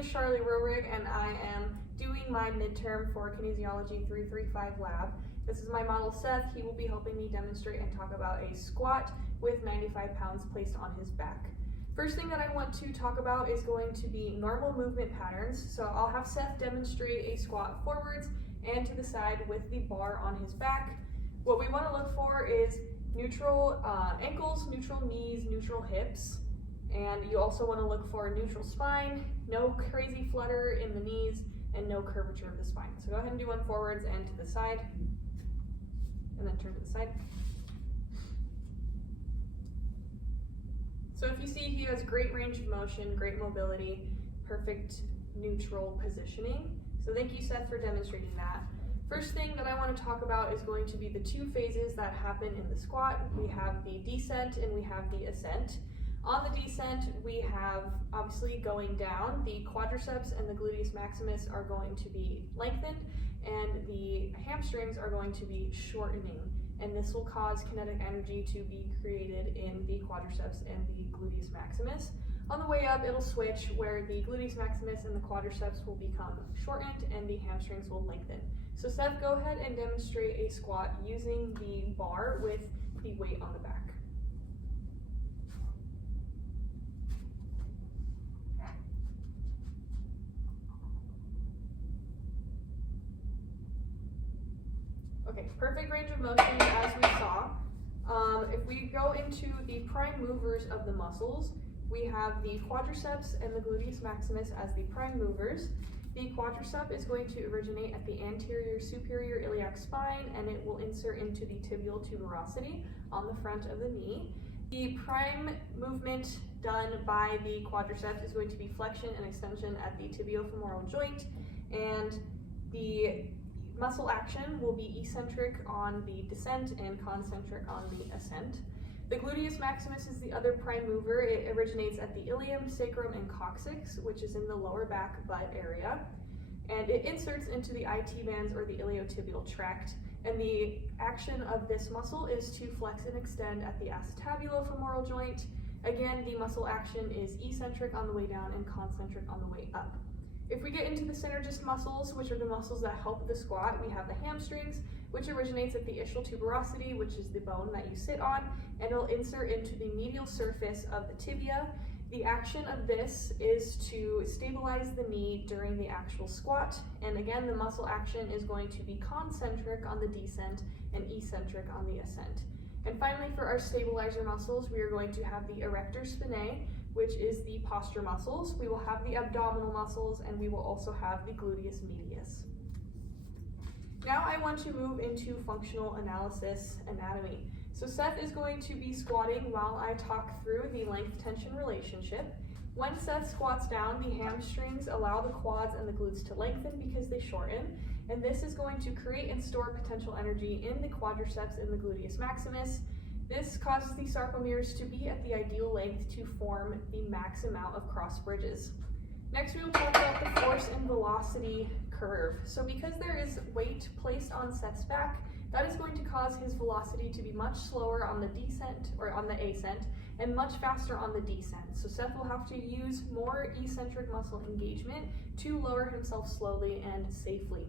is Charlie Rohrig, and I am doing my midterm for Kinesiology 335 lab. This is my model Seth. He will be helping me demonstrate and talk about a squat with 95 pounds placed on his back. First thing that I want to talk about is going to be normal movement patterns. So I'll have Seth demonstrate a squat forwards and to the side with the bar on his back. What we want to look for is neutral ankles, neutral knees, neutral hips. And you also want to look for a neutral spine, no crazy flutter in the knees, and no curvature of the spine. So go ahead and do one forwards and to the side, and then turn to the side. So if you see, he has great range of motion, great mobility, perfect neutral positioning. So thank you, Seth, for demonstrating that. First thing that I want to talk about is going to be the two phases that happen in the squat. We have the descent and we have the ascent. On the descent, we have obviously going down, the quadriceps and the gluteus maximus are going to be lengthened and the hamstrings are going to be shortening. And this will cause kinetic energy to be created in the quadriceps and the gluteus maximus. On the way up, it'll switch where the gluteus maximus and the quadriceps will become shortened and the hamstrings will lengthen. So Seth, go ahead and demonstrate a squat using the bar with the weight on the back. Okay, perfect range of motion as we saw. If we go into the prime movers of the muscles, we have the quadriceps and the gluteus maximus as the prime movers. The quadricep is going to originate at the anterior superior iliac spine and it will insert into the tibial tuberosity on the front of the knee. The prime movement done by the quadriceps is going to be flexion and extension at the tibiofemoral joint, and the muscle action will be eccentric on the descent and concentric on the ascent. The gluteus maximus is the other prime mover. It originates at the ilium, sacrum, and coccyx, which is in the lower back butt area. And it inserts into the IT bands or the iliotibial tract. And the action of this muscle is to flex and extend at the acetabulofemoral joint. Again, the muscle action is eccentric on the way down and concentric on the way up. If we get into the synergist muscles, which are the muscles that help the squat, we have the hamstrings, which originates at the ischial tuberosity, which is the bone that you sit on, and it'll insert into the medial surface of the tibia. The action of this is to stabilize the knee during the actual squat, and again, the muscle action is going to be concentric on the descent and eccentric on the ascent. And finally, for our stabilizer muscles, we are going to have the erector spinae, which is the posture muscles. We will have the abdominal muscles, and we will also have the gluteus medius. Now I want to move into functional analysis anatomy. So Seth is going to be squatting while I talk through the length-tension relationship. When Seth squats down, the hamstrings allow the quads and the glutes to lengthen because they shorten, and this is going to create and store potential energy in the quadriceps and the gluteus maximus. This causes the sarcomeres to be at the ideal length to form the max amount of cross bridges. Next, we will talk about the force and velocity curve. So because there is weight placed on Seth's back, that is going to cause his velocity to be much slower on the descent or on the ascent and much faster on the descent. So Seth will have to use more eccentric muscle engagement to lower himself slowly and safely.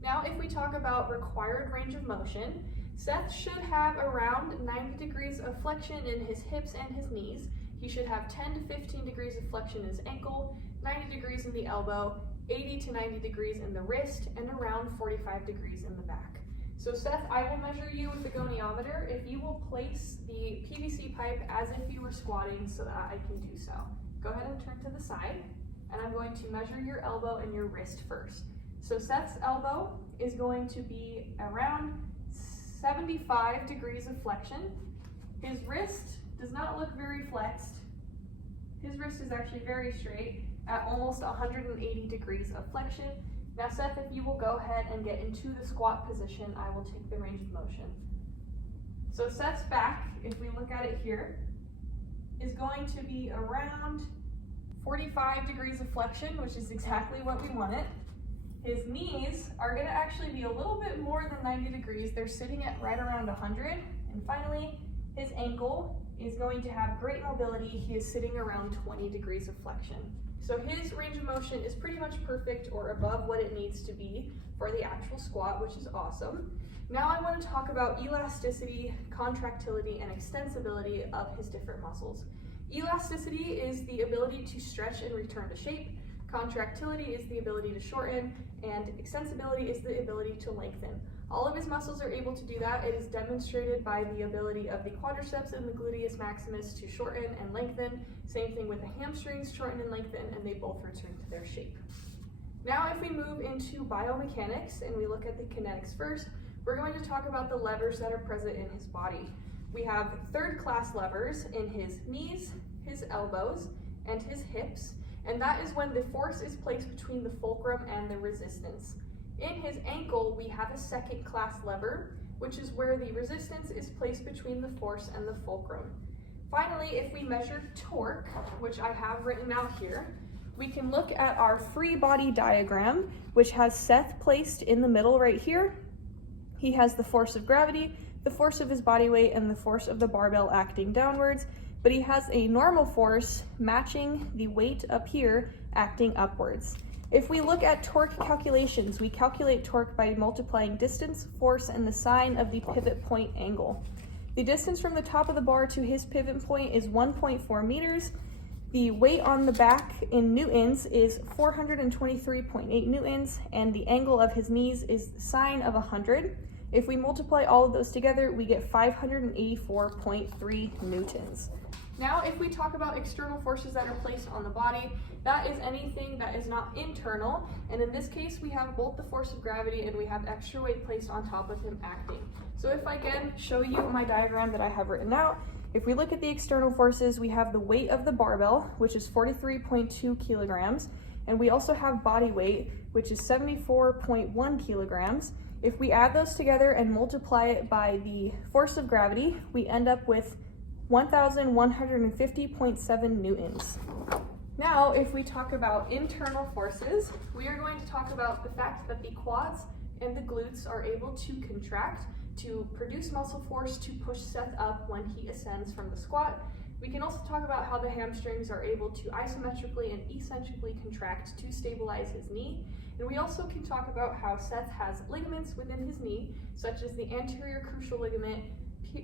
Now, if we talk about required range of motion, Seth should have around 90 degrees of flexion in his hips and his knees. He should have 10 to 15 degrees of flexion in his ankle, 90 degrees in the elbow, 80 to 90 degrees in the wrist, and around 45 degrees in the back. So Seth, I will measure you with the goniometer. If you will place the PVC pipe as if you were squatting so that I can do so. Go ahead and turn to the side, and I'm going to measure your elbow and your wrist first. So Seth's elbow is going to be around 75 degrees of flexion. His wrist does not look very flexed. His wrist is actually very straight at almost 180 degrees of flexion. Now Seth, if you will go ahead and get into the squat position, I will take the range of motion. So Seth's back, if we look at it here, is going to be around 45 degrees of flexion, which is exactly what we want it. His knees are going to actually be a little bit more than 90 degrees. They're sitting at right around 100. And finally, his ankle is going to have great mobility. He is sitting around 20 degrees of flexion. So his range of motion is pretty much perfect or above what it needs to be for the actual squat, which is awesome. Now I want to talk about elasticity, contractility, and extensibility of his different muscles. Elasticity is the ability to stretch and return to shape. Contractility is the ability to shorten, and extensibility is the ability to lengthen. All of his muscles are able to do that. It is demonstrated by the ability of the quadriceps and the gluteus maximus to shorten and lengthen. Same thing with the hamstrings, shorten and lengthen, and they both return to their shape. Now if we move into biomechanics and we look at the kinetics first, we're going to talk about the levers that are present in his body. We have third-class levers in his knees, his elbows, and his hips, and that is when the force is placed between the fulcrum and the resistance. In his ankle, we have a second-class lever, which is where the resistance is placed between the force and the fulcrum. Finally, if we measure torque, which I have written out here, we can look at our free body diagram, which has Seth placed in the middle right here. He has the force of gravity, the force of his body weight, and the force of the barbell acting downwards, but he has a normal force matching the weight up here acting upwards. If we look at torque calculations, we calculate torque by multiplying distance, force, and the sine of the pivot point angle. The distance from the top of the bar to his pivot point is 1.4 meters. The weight on the back in newtons is 423.8 newtons, and the angle of his knees is sine of 100. If we multiply all of those together, we get 584.3 newtons. Now, if we talk about external forces that are placed on the body, that is anything that is not internal, and in this case, we have both the force of gravity and we have extra weight placed on top of him acting. So if I again show you my diagram that I have written out, if we look at the external forces, we have the weight of the barbell, which is 43.2 kilograms, and we also have body weight, which is 74.1 kilograms. If we add those together and multiply it by the force of gravity, we end up with 1,150.7 newtons. Now, if we talk about internal forces, we are going to talk about the fact that the quads and the glutes are able to contract to produce muscle force to push Seth up when he ascends from the squat. We can also talk about how the hamstrings are able to isometrically and eccentrically contract to stabilize his knee. And we also can talk about how Seth has ligaments within his knee, such as the anterior crucial ligament,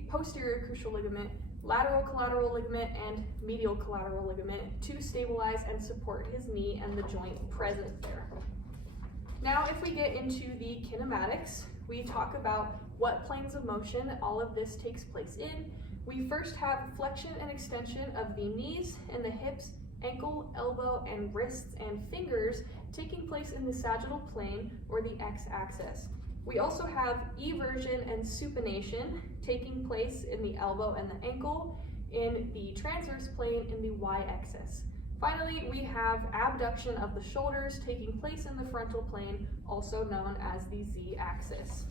posterior crucial ligament, lateral collateral ligament, and medial collateral ligament to stabilize and support his knee and the joint present there. Now, if we get into the kinematics, we talk about what planes of motion all of this takes place in. We first have flexion and extension of the knees and the hips, ankle, elbow, and wrists and fingers taking place in the sagittal plane or the x-axis. We also have eversion and supination taking place in the elbow and the ankle, in the transverse plane in the y-axis. Finally, we have abduction of the shoulders taking place in the frontal plane, also known as the z-axis.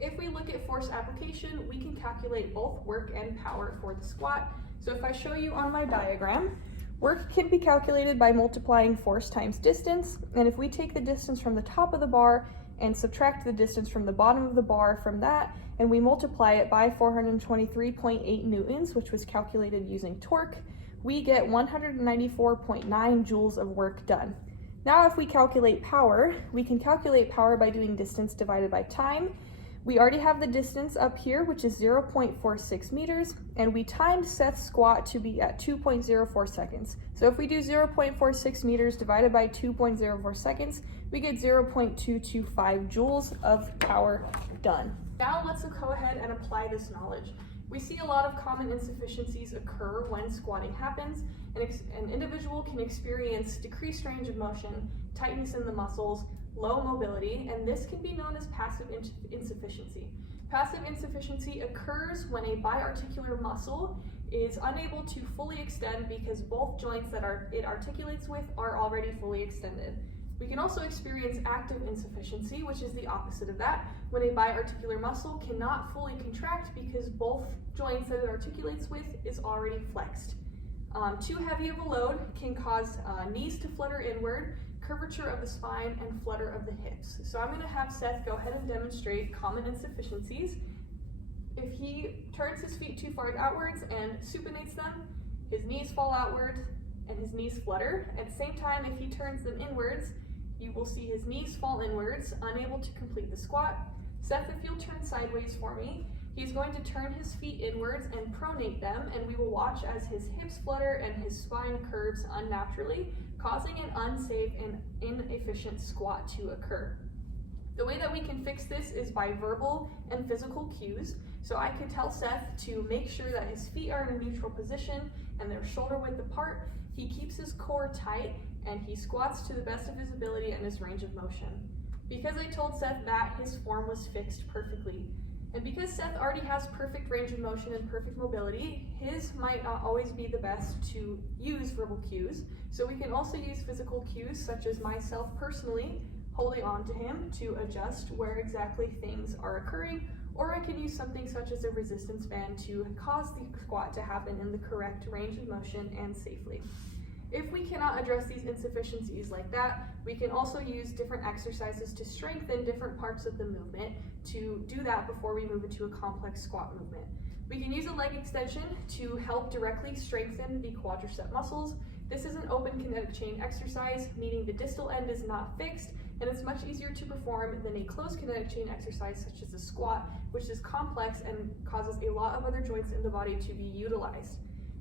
If we look at force application, we can calculate both work and power for the squat. So if I show you on my diagram, work can be calculated by multiplying force times distance, and if we take the distance from the top of the bar and subtract the distance from the bottom of the bar from that, and we multiply it by 423.8 newtons, which was calculated using torque, we get 194.9 joules of work done. Now if we calculate power, we can calculate power by doing distance divided by time. We already have the distance up here, which is 0.46 meters, and we timed Seth's squat to be at 2.04 seconds. So if we do 0.46 meters divided by 2.04 seconds, we get 0.225 joules of power done. Now let's go ahead and apply this knowledge. We see a lot of common insufficiencies occur when squatting happens. An individual can experience decreased range of motion, tightness in the muscles, low mobility, and this can be known as passive insufficiency. Passive insufficiency occurs when a biarticular muscle is unable to fully extend because both joints that it articulates with are already fully extended. We can also experience active insufficiency, which is the opposite of that, when a biarticular muscle cannot fully contract because both joints that it articulates with is already flexed. Too heavy of a load can cause knees to flutter inward, curvature of the spine, and flutter of the hips. So I'm going to have Seth go ahead and demonstrate common insufficiencies. If he turns his feet too far outwards and supinates them, his knees fall outward and his knees flutter. At the same time, if he turns them inwards, you will see his knees fall inwards, unable to complete the squat. Seth, if you'll turn sideways for me, he's going to turn his feet inwards and pronate them, and we will watch as his hips flutter and his spine curves unnaturally, causing an unsafe and inefficient squat to occur. The way that we can fix this is by verbal and physical cues. So I could tell Seth to make sure that his feet are in a neutral position and they're shoulder width apart. He keeps his core tight and he squats to the best of his ability and his range of motion. Because I told Seth that, his form was fixed perfectly. And because Seth already has perfect range of motion and perfect mobility, his might not always be the best to use verbal cues. So we can also use physical cues, such as myself personally holding on to him to adjust where exactly things are occurring, or I can use something such as a resistance band to cause the squat to happen in the correct range of motion and safely. If we cannot address these insufficiencies like that, we can also use different exercises to strengthen different parts of the movement to do that before we move into a complex squat movement. We can use a leg extension to help directly strengthen the quadricep muscles. This is an open kinetic chain exercise, meaning the distal end is not fixed, and it's much easier to perform than a closed kinetic chain exercise such as a squat, which is complex and causes a lot of other joints in the body to be utilized.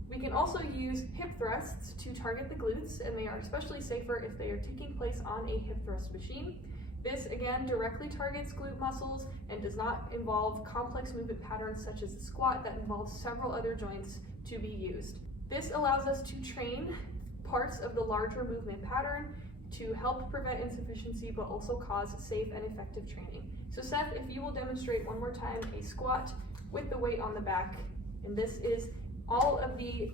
We can also use hip thrusts to target the glutes, and they are especially safer if they are taking place on a hip thrust machine. This again directly targets glute muscles and does not involve complex movement patterns such as a squat that involves several other joints to be used. This allows us to train parts of the larger movement pattern to help prevent insufficiency but also cause safe and effective training. So Seth, if you will demonstrate one more time a squat with the weight on the back, and this is all of the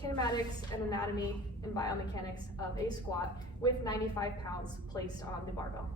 kinematics and anatomy and biomechanics of a squat with 95 pounds placed on the barbell.